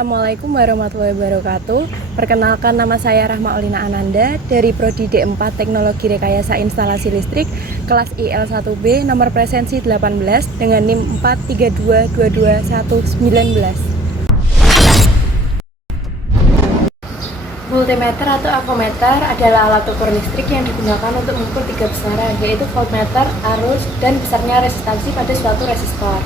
Assalamualaikum warahmatullahi wabarakatuh. Perkenalkan, nama saya Rahma Olina Ananda dari Prodi D4 Teknologi Rekayasa Instalasi Listrik kelas IL1B nomor presensi 18 dengan NIM 432222119. Multimeter atau avometer adalah alat ukur listrik yang digunakan untuk mengukur tiga besaran, yaitu voltmeter, arus, dan besarnya resistansi pada suatu resistor.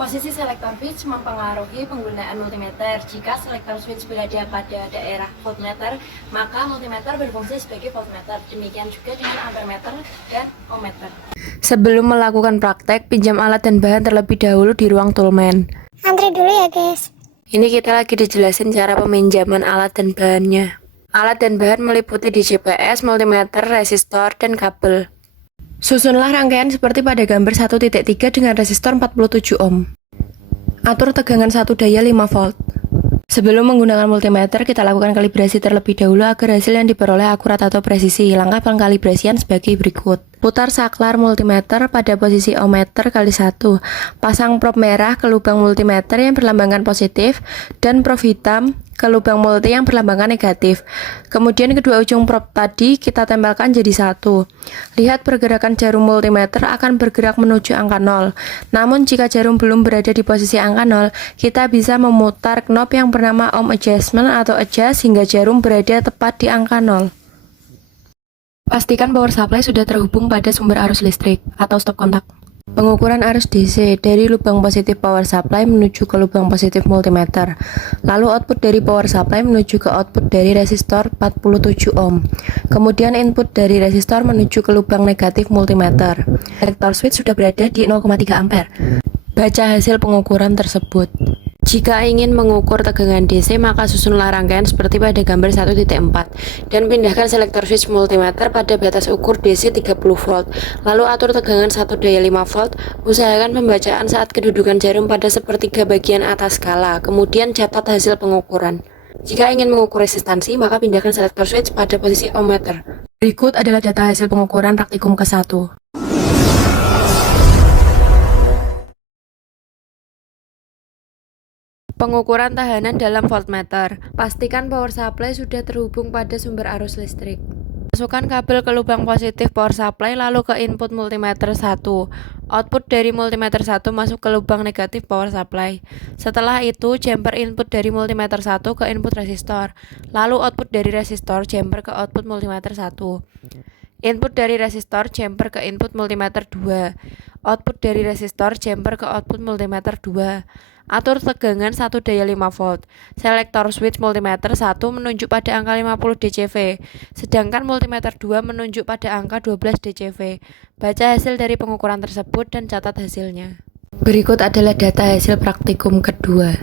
Posisi selektor switch mempengaruhi penggunaan multimeter. Jika selektor switch berada pada daerah voltmeter, maka multimeter berfungsi sebagai voltmeter. Demikian juga dengan ampermeter dan ohmmeter. Sebelum melakukan praktek, pinjam alat dan bahan terlebih dahulu di ruang toolman. Antri dulu ya guys. Ini kita lagi dijelasin cara peminjaman alat dan bahannya. Alat dan bahan meliputi DCPS, multimeter, resistor, dan kabel. Susunlah rangkaian seperti pada gambar 1.3 dengan resistor 47 ohm. Atur tegangan satu daya 5 volt. Sebelum menggunakan multimeter, kita lakukan kalibrasi terlebih dahulu agar hasil yang diperoleh akurat atau presisi. Langkah pengkalibrasian sebagai berikut. Putar saklar multimeter pada posisi ohmmeter kali 1. Pasang prob merah ke lubang multimeter yang berlambangkan positif dan prob hitam ke lubang multi yang berlambangkan negatif. Kemudian kedua ujung prob tadi kita tempelkan jadi satu. Lihat pergerakan jarum multimeter akan bergerak menuju angka 0. Namun jika jarum belum berada di posisi angka 0, kita bisa memutar knob yang bernama ohm adjustment atau adjust hingga jarum berada tepat di angka 0. Pastikan power supply sudah terhubung pada sumber arus listrik atau stop kontak. Pengukuran arus DC dari lubang positif power supply menuju ke lubang positif multimeter. Lalu output dari power supply menuju ke output dari resistor 47 ohm. Kemudian input dari resistor menuju ke lubang negatif multimeter. Selektor switch sudah berada di 0,3 ampere. Baca hasil pengukuran tersebut. Jika ingin mengukur tegangan DC, maka susunlah rangkaian seperti pada gambar 1.4 dan pindahkan selektor switch multimeter pada batas ukur DC 30 volt. Lalu atur tegangan 1 daya 5 volt. Usahakan pembacaan saat kedudukan jarum pada sepertiga bagian atas skala. Kemudian catat hasil pengukuran. Jika ingin mengukur resistansi, maka pindahkan selektor switch pada posisi ohmmeter. Berikut adalah data hasil pengukuran praktikum ke-1. Pengukuran tahanan dalam voltmeter. Pastikan power supply sudah terhubung pada sumber arus listrik. Masukkan kabel ke lubang positif power supply lalu ke input multimeter 1. Output dari multimeter 1 masuk ke lubang negatif power supply. Setelah itu, jumper input dari multimeter 1 ke input resistor. Lalu output dari resistor jumper ke output multimeter 1. Input dari resistor jumper ke input multimeter 2. Output dari resistor jumper ke output multimeter 2. Atur tegangan 1 daya 5 volt. Selektor switch multimeter 1 menunjuk pada angka 50 dCV, sedangkan multimeter 2 menunjuk pada angka 12 dCV. Baca hasil dari pengukuran tersebut dan catat hasilnya. Berikut adalah data hasil praktikum kedua.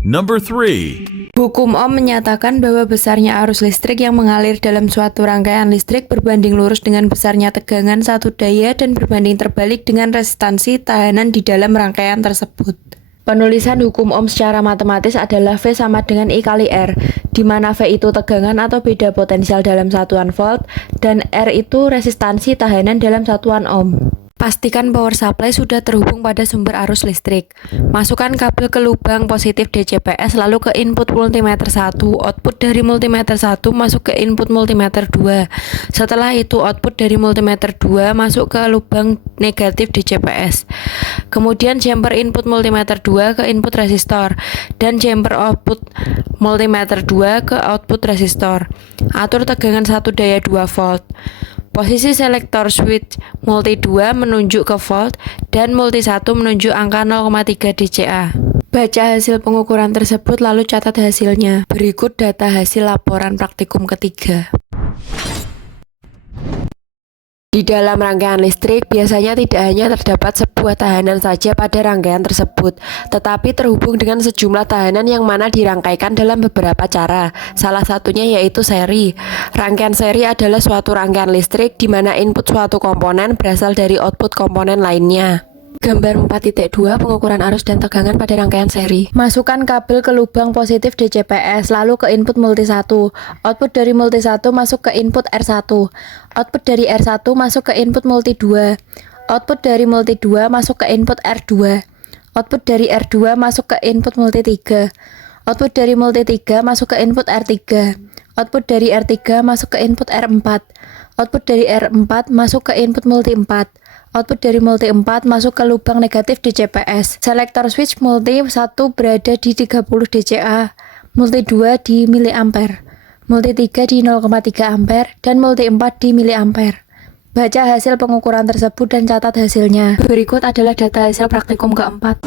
Number 3. Hukum Ohm menyatakan bahwa besarnya arus listrik yang mengalir dalam suatu rangkaian listrik berbanding lurus dengan besarnya tegangan satu daya dan berbanding terbalik dengan resistansi tahanan di dalam rangkaian tersebut. Penulisan hukum Ohm secara matematis adalah V sama dengan I kali R, di mana V itu tegangan atau beda potensial dalam satuan volt, dan R itu resistansi tahanan dalam satuan ohm. Pastikan power supply sudah terhubung pada sumber arus listrik. Masukkan kabel ke lubang positif DCPS lalu ke input multimeter 1. Output dari multimeter 1 masuk ke input multimeter 2. Setelah itu output dari multimeter 2 masuk ke lubang negatif DCPS. Kemudian jumper input multimeter 2 ke input resistor dan jumper output multimeter 2 ke output resistor. Atur tegangan 1 daya 2 volt. Posisi selektor switch multi 2 menunjuk ke volt dan multi 1 menunjuk angka 0,3 dCA. Baca hasil pengukuran tersebut lalu catat hasilnya. Berikut data hasil laporan praktikum ketiga. Di dalam rangkaian listrik, biasanya tidak hanya terdapat sebuah tahanan saja pada rangkaian tersebut, tetapi terhubung dengan sejumlah tahanan yang mana dirangkaikan dalam beberapa cara. Salah satunya yaitu seri. Rangkaian seri adalah suatu rangkaian listrik di mana input suatu komponen berasal dari output komponen lainnya. Gambar 4.2 pengukuran arus dan tegangan pada rangkaian seri. Masukkan kabel ke lubang positif DCPS lalu ke input multi 1. Output dari multi 1 masuk ke input R1. Output dari R1 masuk ke input multi 2. Output dari multi 2 masuk ke input R2. Output dari R2 masuk ke input multi 3. Output dari multi 3 masuk ke input R3. Output dari R3 masuk ke input R4. Output dari R4 masuk ke input multi 4. Output dari multi 4 masuk ke lubang negatif DCPS. Selektor switch multi 1 berada di 30 dCA, multi 2 di miliampere, multi 3 di 0,3 ampere, dan multi 4 di miliampere. Baca hasil pengukuran tersebut dan catat hasilnya. Berikut adalah data hasil praktikum keempat.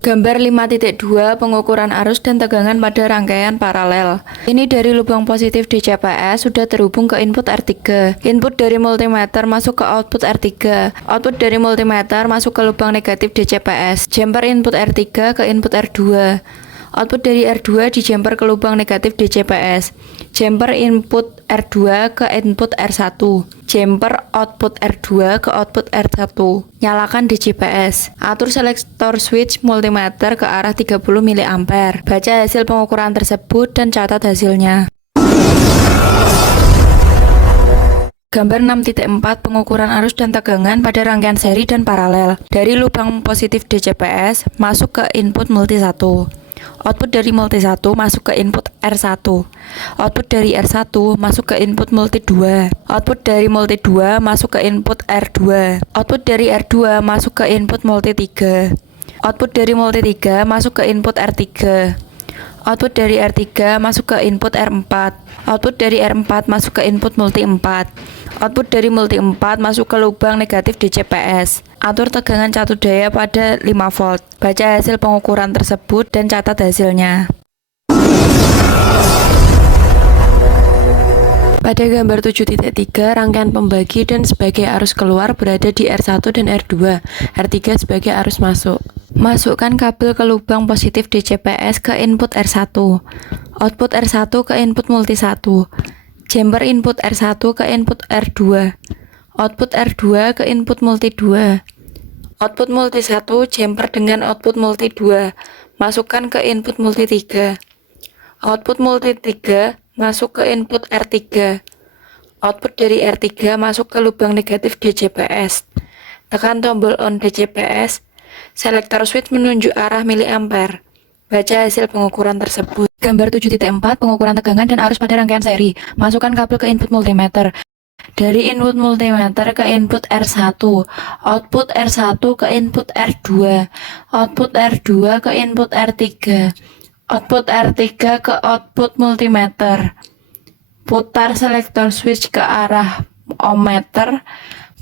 Gambar 5.2 pengukuran arus dan tegangan pada rangkaian paralel. Ini dari lubang positif DCPS sudah terhubung ke input R3. Input dari multimeter masuk ke output R3. Output dari multimeter masuk ke lubang negatif DCPS. Jumper input R3 ke input R2. Output dari R2 dijumper ke lubang negatif DCPS. Jumper input R2 ke input R1. Jumper output R2 ke output R1. Nyalakan DCPS. Atur selektor switch multimeter ke arah 30 mA. Baca hasil pengukuran tersebut dan catat hasilnya. Gambar 6.4 pengukuran arus dan tegangan pada rangkaian seri dan paralel. Dari lubang positif DCPS masuk ke input multi 1. Output dari multi 1 masuk ke input R1. Output dari R1 masuk ke input multi 2. Output dari multi 2 masuk ke input R2. Output dari R2 masuk ke input multi 3. Output dari multi 3 masuk ke input R3. Output dari R3 masuk ke input R4. Output dari R4 masuk ke input multi 4. Output dari multi 4 masuk ke lubang negatif DCPS. Atur tegangan catu daya pada 5 volt. Baca hasil pengukuran tersebut dan catat hasilnya. Pada gambar 7.3, rangkaian pembagi dan sebagai arus keluar berada di R1 dan R2, R3 sebagai arus masuk. Masukkan kabel ke lubang positif DCPS ke input R1. Output R1 ke input multi 1. Jumper input R1 ke input R2. Output R2 ke input multi 2. Output multi 1 jumper dengan output multi 2. Masukkan ke input multi 3. Output multi 3 masuk ke input R3. Output dari R3 masuk ke lubang negatif DCPS. Tekan tombol on DCPS. Selektor switch menunjuk arah miliampere. Baca hasil pengukuran tersebut. Gambar 7.4 pengukuran tegangan dan arus pada rangkaian seri. Masukkan kabel ke input multimeter. Dari input multimeter ke input R1. Output R1 ke input R2. Output R2 ke input R3. Output R3 ke output multimeter. Putar selektor switch ke arah ohmmeter.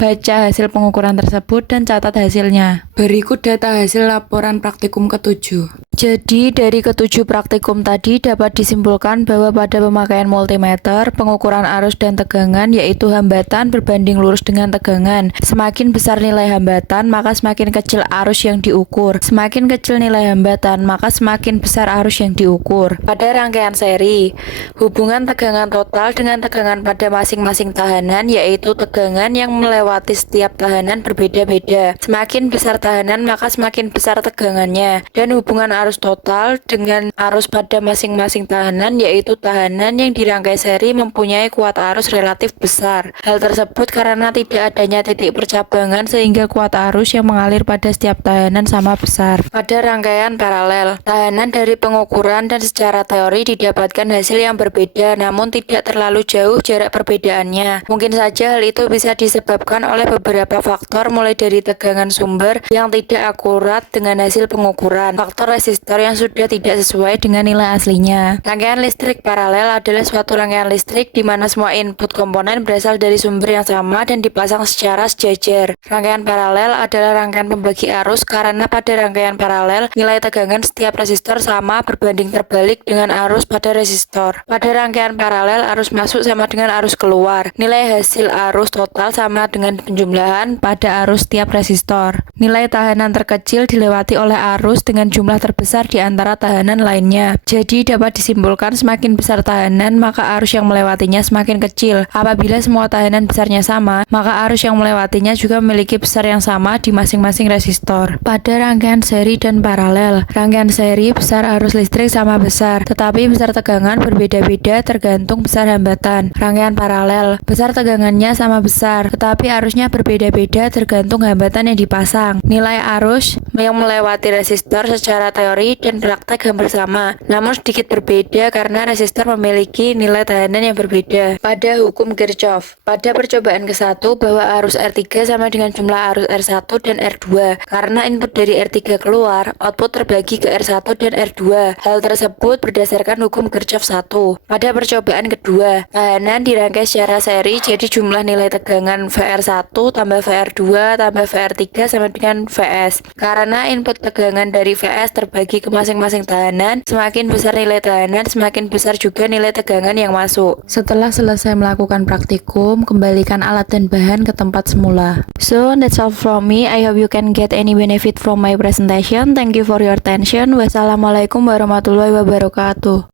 Baca hasil pengukuran tersebut dan catat hasilnya. Berikut data hasil laporan praktikum ke-7. Jadi, dari ke-7 praktikum tadi dapat disimpulkan bahwa pada pemakaian multimeter, pengukuran arus dan tegangan yaitu hambatan berbanding lurus dengan tegangan. Semakin besar nilai hambatan, maka semakin kecil arus yang diukur. Semakin kecil nilai hambatan, maka semakin besar arus yang diukur. Pada rangkaian seri, hubungan tegangan total dengan tegangan pada masing-masing tahanan yaitu tegangan yang melewati setiap tahanan berbeda-beda. Semakin besar tahanan, maka semakin besar tegangannya. Dan hubungan arus total dengan arus pada masing-masing tahanan yaitu tahanan yang dirangkai seri mempunyai kuat arus relatif besar. Hal tersebut karena tidak adanya titik percabangan sehingga kuat arus yang mengalir pada setiap tahanan sama besar. Pada rangkaian paralel, tahanan dari pengukuran dan secara teori didapatkan hasil yang berbeda namun tidak terlalu jauh jarak perbedaannya. Mungkin saja hal itu bisa disebabkan oleh beberapa faktor mulai dari tegangan sumber yang tidak akurat dengan hasil pengukuran, faktor resisten yang sudah tidak sesuai dengan nilai aslinya. Rangkaian listrik paralel adalah suatu rangkaian listrik di mana semua input komponen berasal dari sumber yang sama dan dipasang secara sejajar. Rangkaian paralel adalah rangkaian pembagi arus karena pada rangkaian paralel nilai tegangan setiap resistor sama berbanding terbalik dengan arus pada resistor. Pada rangkaian paralel arus masuk sama dengan arus keluar. Nilai hasil arus total sama dengan penjumlahan pada arus setiap resistor. Nilai tahanan terkecil dilewati oleh arus dengan jumlah terbesar di antara tahanan lainnya. Jadi dapat disimpulkan semakin besar tahanan maka arus yang melewatinya semakin kecil. Apabila semua tahanan besarnya sama, maka arus yang melewatinya juga memiliki besar yang sama di masing-masing resistor. Pada rangkaian seri dan paralel, rangkaian seri besar arus listrik sama besar, tetapi besar tegangan berbeda-beda tergantung besar hambatan. Rangkaian paralel, besar tegangannya sama besar, tetapi Jadi arusnya berbeda-beda tergantung hambatan yang dipasang. Nilai arus yang melewati resistor secara teori dan praktek hampir sama, namun sedikit berbeda karena resistor memiliki nilai tahanan yang berbeda. Pada hukum Kirchhoff, pada percobaan ke-1 bahwa arus R3 sama dengan jumlah arus R1 dan R2. Karena input dari R3 keluar, output terbagi ke R1 dan R2. Hal tersebut berdasarkan hukum Kirchhoff 1. Pada percobaan kedua, tahanan dirangkai secara seri, jadi jumlah nilai tegangan VR1 tambah VR2 tambah VR3 sama dengan Vs. Karena input tegangan dari Vs terbagi ke masing-masing tahanan, semakin besar nilai tahanan, semakin besar juga nilai tegangan yang masuk. Setelah selesai melakukan praktikum, kembalikan alat dan bahan ke tempat semula. So, that's all from me. I hope you can get any benefit from my presentation. Thank you for your attention. Wassalamualaikum warahmatullahi wabarakatuh.